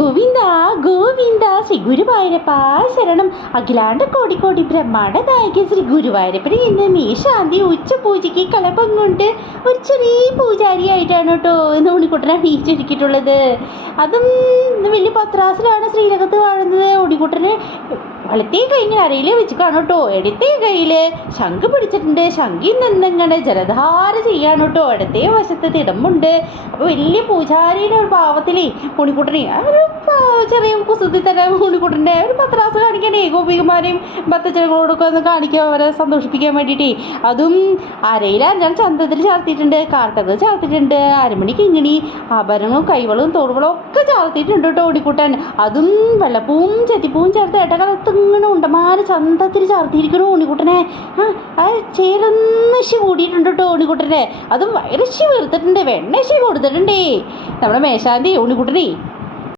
ഗോവിന്ദ ഗോവിന്ദ ശ്രീ ഗുരുവായൂരപ്പ ശരണം. അഖിലാണ്ട കോടി കോടി ബ്രഹ്മാണ്ട നായകൻ ശ്രീ ഗുരുവായൂരപ്പന് ഇന്ന് മേശാന്തി ഉച്ച പൂജയ്ക്ക് കളപ്പം കൊണ്ട് ഒരു ചെറിയ പൂജാരിയായിട്ടാണ് കേട്ടോ ഇന്ന് ഉണ്ണിക്കുട്ടനെ വീഴ്ചയൊരുക്കിയിട്ടുള്ളത്. അതും വലിയ പത്രാസിലാണ് ശ്രീലകത്ത് വാഴുന്നത്. ഉണ്ണിക്കുട്ടന് വലത്തേ കൈ ഇങ്ങനെ അരയിൽ വെച്ച് കാണും കേട്ടോ. ഇടത്തേ കയ്യിൽ ശംഖ് പിടിച്ചിട്ടുണ്ട്. ശംഖിൽ നിന്നിങ്ങനെ ജലധാര ചെയ്യാണ് കേട്ടോ. ഇടത്തേ വശത്ത് തിടമ്പുണ്ട്. അപ്പോൾ വലിയ പൂജാരിയുടെ ഒരു ഭാവത്തിലേ ഉണ്ണിക്കുട്ടനെ ഒരു ചെറിയ കുസൃതി തരാൻ ഉണ്ണിക്കുട്ടൻ്റെ ഒരു പത്രാസ് കാണിക്കണേ. ഗോപികമാരെയും ഭക്തജനങ്ങളോടൊക്കെ ഒന്ന് കാണിക്കാൻ, അവരെ സന്തോഷിപ്പിക്കാൻ വേണ്ടിയിട്ടേ. അതും അരയിൽ അഞ്ചാം ചന്തത്തിൽ ചാർത്തിയിട്ടുണ്ട്, കാർത്തകൾ ചാർത്തിയിട്ടുണ്ട്, അരമണി കിങ്ങിണി ആഭരണങ്ങളും കൈവളവും തോടുകളും ഒക്കെ ചാർത്തിയിട്ടുണ്ട് കേട്ടോ ഉണ്ണിക്കുട്ടൻ. അതും വെള്ളപ്പൂവും ചെത്തിപ്പൂവും ചേർത്ത് ഇടകാലത്ത് ഇങ്ങനെ ഉണ്ടമാര് ചന്തത്തിൽ ചാർത്തിയിരിക്കണു ഉണ്ണിക്കുട്ടനെ. ആ ചേലൊന്നശി കൂടിയിട്ടുണ്ട് കേട്ടോ ഉണ്ണിക്കുട്ടനെ. അതും വയറശി വീർത്തിട്ടുണ്ട്, വെണ്ണശി കൊടുത്തിട്ടുണ്ടേ നമ്മുടെ മേശാന്തി ഉണ്ണിക്കുട്ടനെ.